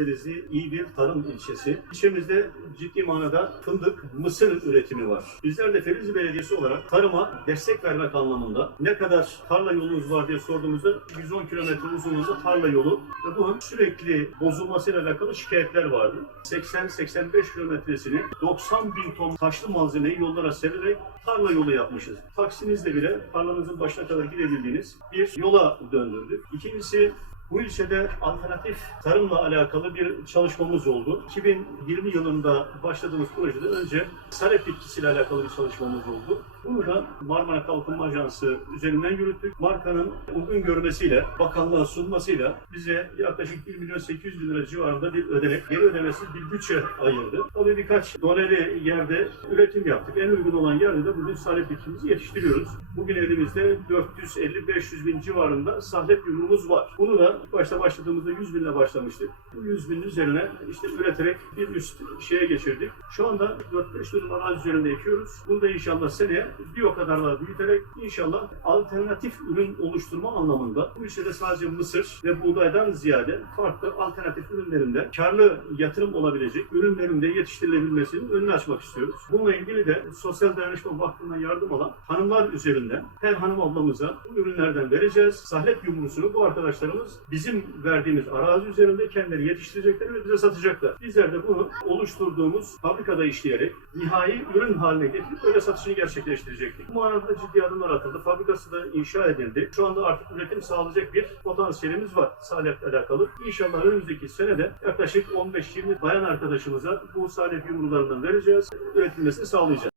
Denizli iyi bir tarım ilçesi. İlçemizde ciddi manada fındık, mısır üretimi var. Bizler de Ferizi Belediyesi olarak tarıma destek vermek anlamında ne kadar tarla yolunuz var diye sorduğumuzda 110 kilometre uzunluğunda tarla yolu ve bunun sürekli bozulmasıyla alakalı şikayetler vardı. 80-85 kilometresini 90 bin ton taşlı malzemeyi yollara sererek tarla yolu yapmışız. Taksinizle bile tarlanızın başına kadar gidebildiğiniz bir yola döndürdük. İkincisi bu ilçede alternatif tarımla alakalı bir çalışmamız oldu. 2020 yılında başladığımız projeden önce salep bitkisiyle alakalı bir çalışmamız oldu. Bunu da Marmara Kalkınma Ajansı üzerinden yürüttük. Markanın uygun görmesiyle, bakanlığa sunmasıyla bize yaklaşık 1 milyon 800 bin lira civarında bir ödenek, geri ödemesi bir bütçe ayırdı. Tabii birkaç doneli yerde üretim yaptık. En uygun olan yerde de bugün salep bitkimizi yetiştiriyoruz. Bugün elimizde 450-500 bin civarında salep yumruğumuz var. Bunu da başta başladığımızda 100 binle başlamıştık. Bu 100 binin üzerine işte üreterek bir üst şeye geçirdik. Şu anda 4-5 dönüm arazi üzerinde ekiyoruz. Bunu da inşallah seneye bir o kadar daha büyüterek inşallah alternatif ürün oluşturma anlamında bu ülkede sadece mısır ve buğdaydan ziyade farklı alternatif ürünlerinde karlı yatırım olabilecek ürünlerin de yetiştirilebilmesinin önünü açmak istiyoruz. Bununla ilgili de Sosyal Dayanışma Vakfı'ndan yardım alan hanımlar üzerinden her hanım ablamıza bu ürünlerden vereceğiz. Sahlep yumrusunu bu arkadaşlarımız bizim verdiğimiz arazi üzerinde kendileri yetiştirecekler ve bize satacaklar. Bizler de bunu oluşturduğumuz fabrikada işleyerek nihai ürün haline getirip böyle satışını gerçekleştirecektik. Bu manada ciddi adımlar atıldı. Fabrikası da inşa edildi. Şu anda artık üretim sağlayacak bir potansiyelimiz var salep'le alakalı. İnşallah önümüzdeki senede yaklaşık 15-20 bayan arkadaşımıza bu salep yumrularından vereceğiz. Üretilmesini sağlayacağız.